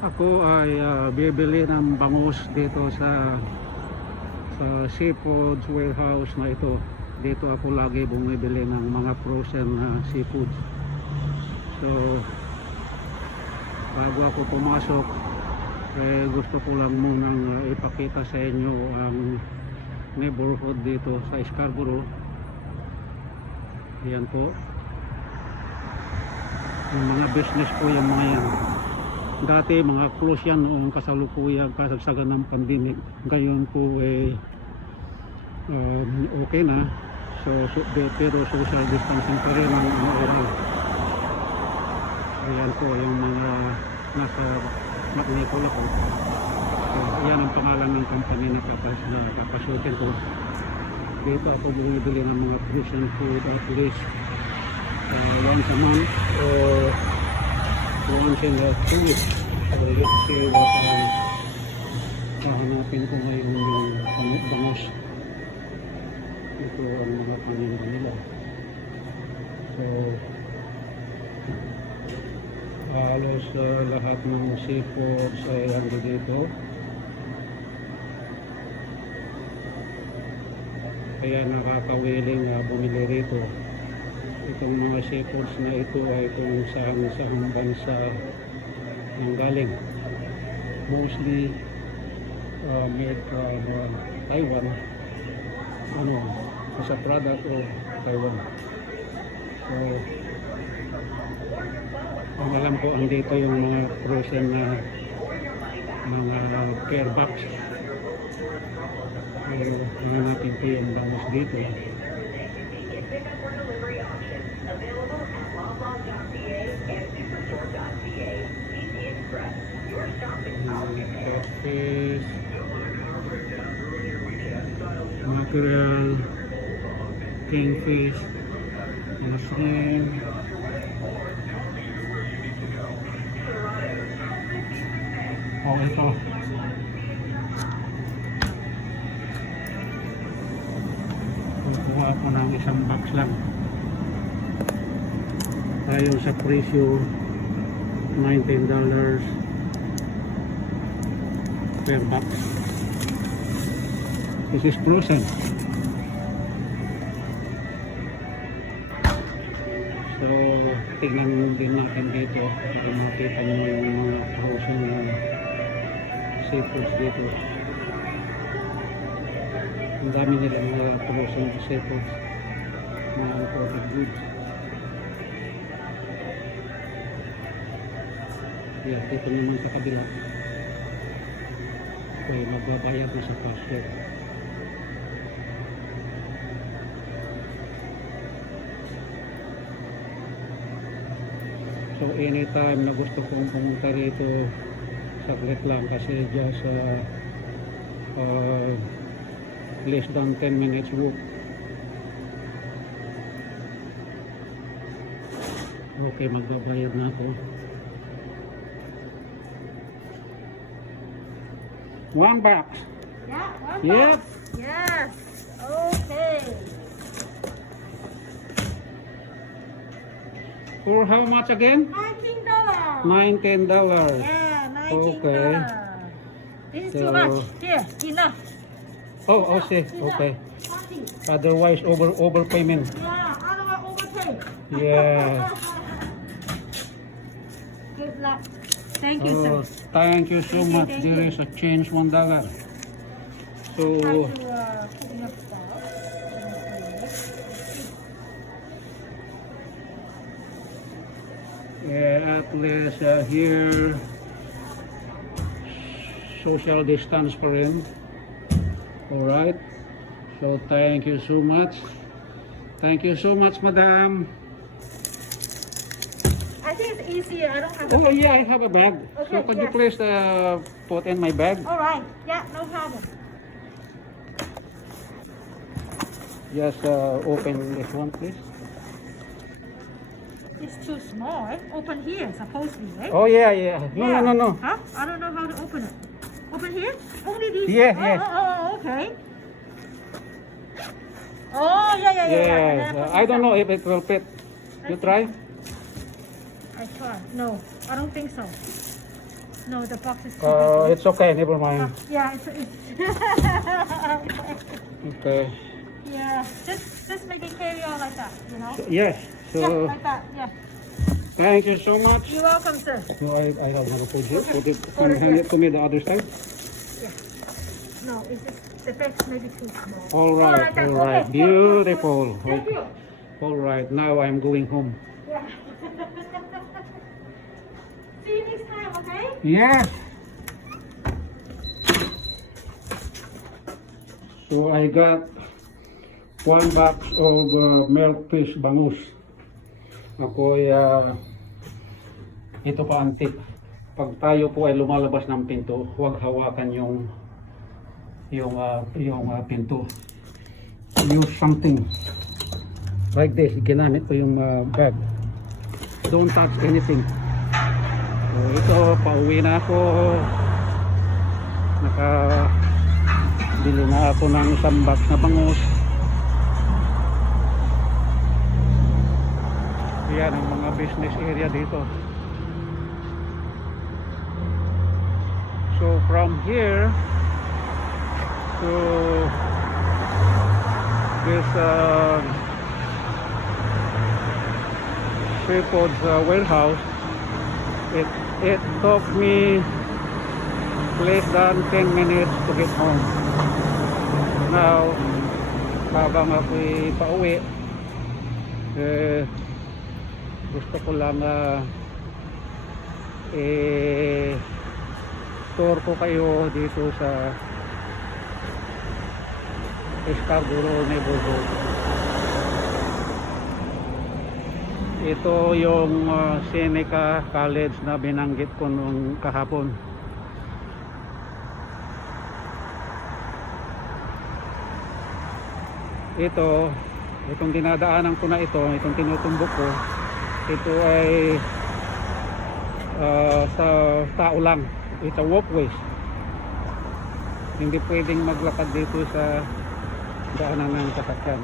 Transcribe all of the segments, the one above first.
Ako ay bibili ng bangus dito sa seafoods warehouse na ito. Dito ako lagi bumibili ng mga frozen seafoods. So bago ako pumasok, gusto ko lang munang ipakita sa inyo ang neighborhood dito sa Scarborough. Ayan po yung mga business po, yung mga yan. Dati mga close yan noong kasalukuyang kasagsagan ng pandemic. Ngayon po okay na. Pero social distancing pa rin ang oral. Ayan po yung mga nasa Magnicola po. So, yan ang pangalan ng company na kapasukin ko. Dito ako bumibili ng mga frozen food at least once a month or once in a 2 weeks. So let's see what hahanapin ko ngayon yung bangus. Ito ang mga paninda nila. So halos lahat ng seafoods ay ando dito. Kaya nakakawiling bumili rito. Itong mga seafoods na ito ay kung saan bansa nang galing. Mostly made from Taiwan. As a product of Taiwan. So ang alam ko, andito yung mga frozen na mga pear box. Pero hanapin ko yung bangus dito. Catfish, mackerel, kingfish, mga shrimp. Oh, ito. Kukuha ko ng isang box lang. Tayo sa presyo $19 per box. This is frozen. So tingnan din natin dito para makita nyo yung mga frozen seafoods dito. Ang dami nila mga frozen seafoods, mga imported goods. Yeah, dito naman sa kabila. Okay, magbabayad na sa cashier. So anytime na gusto kong pumunta rito, saglit lang kasi just less than 10 minutes walk. Okay, magbabayad na ako. One box. Yeah, one Yep. box. Yes. Okay. For how much again? $19. $19. Yeah, $19. Okay. This is So- too much. Here, enough. Oh, okay. Okay. Otherwise, overpayment. Yeah, otherwise overpay. Yeah. Good luck. Thank you, Oh, sir. thank you so Okay, much. thank There you. is a change $1. So, Try to put enough stuff. yeah, at least here, social distance for him. Alright. So, thank you so much. Thank you so much, madam. I think it's easier. I don't have Oh, yeah, I have a bag. So, Okay, could you yes. please put in my bag? All right. Yeah, no problem. Just open this one, please. It's too small. Open here, supposedly, right? Oh, yeah, yeah. No, Yeah. no, no, no. Huh? I don't know how to open it. Open here? Only this? Yeah, oh, yes. Oh, okay. Oh, yeah. Yeah, And then I don't know if it will fit. You Let's try? I try. No, I don't think so. No, the box is too big. It's okay, never mind. Yeah, it's Okay. yeah. Just make it carry on like that, you know? Yes. Yeah, So, like that. Yeah. thank you so much. You're welcome, sir. So I have one put here. Can you hand it to me the other side? No, it's just the bag's maybe too small. All right, then. all right. Okay. Beautiful. Thank you. All right, now I'm going home. Yeah. See you next time, okay? Yes. So I got 1 box of milk fish bangus. Ako'y ito pa ang tip. Pag tayo po ay lumalabas ng pinto, huwag hawakan yung pinto. Use something like this. Ginamit ko yung bag. Don't touch anything. So ito, pauwi na ako. Nakabili na ako ng isang box na bangus. Yan ang mga business area dito. So from here to this Seafood's warehouse, it took me less than 10 minutes to get home. Now, habang ako'y pauwi, gusto ko lang tour ko kayo dito sa Scarborough neighborhood. Ito yung Seneca College na binanggit ko nung kahapon. Itong dinadaanan ko na itong tinutumbok ko, ito ay sa tao lang. It's a walkway. Hindi pwedeng maglakad dito sa daanan ng sasakyan.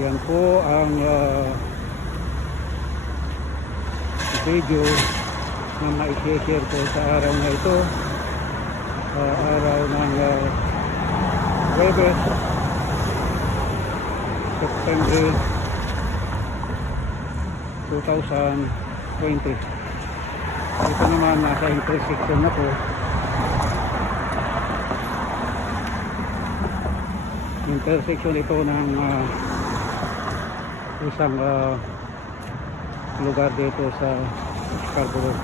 Yan po ang video na mai-share ko sa araw na ito, araw ng Webes, September 2020. Ito naman, nasa intersection na po. Intersection ito ng isang lugar dito sa Scarborough.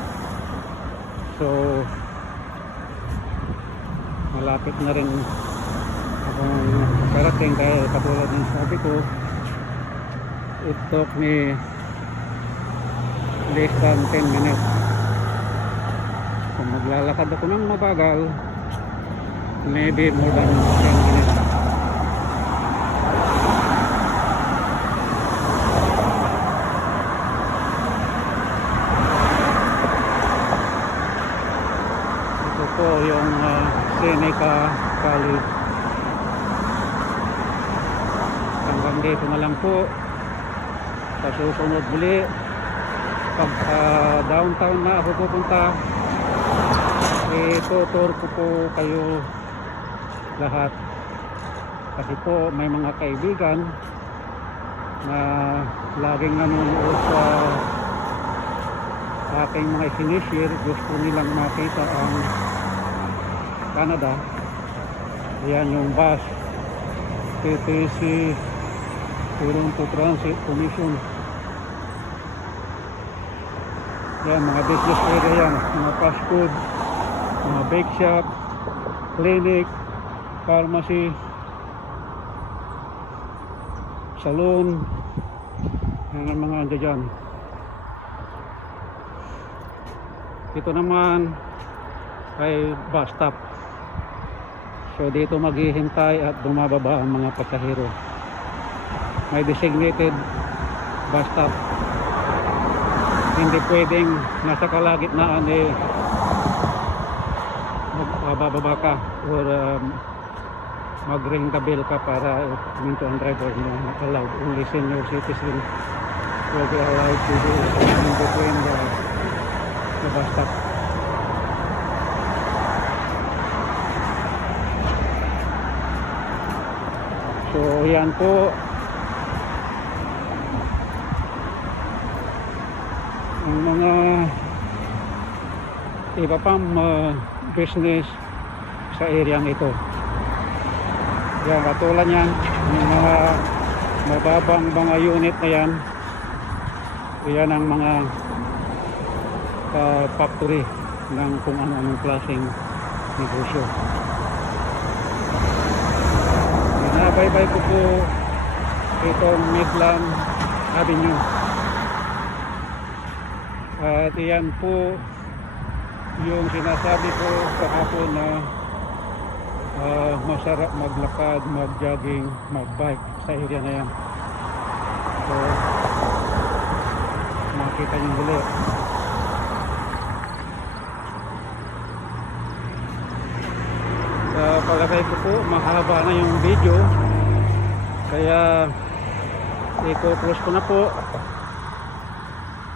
So malapit na rin akong karating, dahil katulad ng sabi ko, it took me less than 10 minutes. Kung maglalakad ako ng mabagal, maybe more than 10 minutes. Ito po yung Seneca College. Hanggang dito na lang po. Sa susunod muli, pag downtown na ako pupunta, tutur ko po kayo lahat, kasi po may mga kaibigan na laging nanonood sa aking mga sinishare. Gusto nilang makita ang Canada. Yan yung bus, TTC, Toronto Transit Commission. Yan, mga business area yan, mga fast food, mga bake shop, clinic, pharmacy, salon, yan ang mga ando dyan. Ito naman ay bus stop. So dito maghihintay at bumababa ang mga pasahero. May designated bus stop. Hindi pwedeng nasa kalagitnaan bababa ka or mag-ring the bell ka para huminto ang driver. No, not allowed. Only senior citizen will be allowed to do in between the bus stop. So yan po ang mga iba pang business sa area ito. Yan, katulad yan, yung mga mababang mga unit na yan, yan ang mga factory ng kung ano-anong klaseng negosyo. Binabaybay ko po itong Midland Avenue. At yan po yung sinasabi ko kahapon na masarap maglakad, mag-jogging, mag-bike sa area na yan. So makita nyo ulit. Sa palagay ko po mahaba na yung video, kaya i-close ko na po.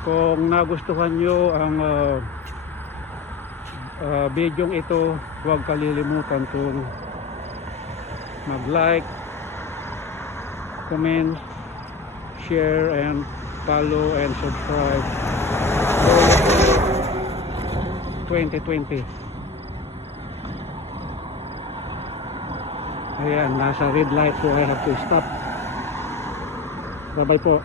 Kung nagustuhan nyo ang video ito, huwag kalilimutan kung mag-like, comment, share, and follow and subscribe for 2020. Ayan, nasa red light, so I have to stop. Bye bye po.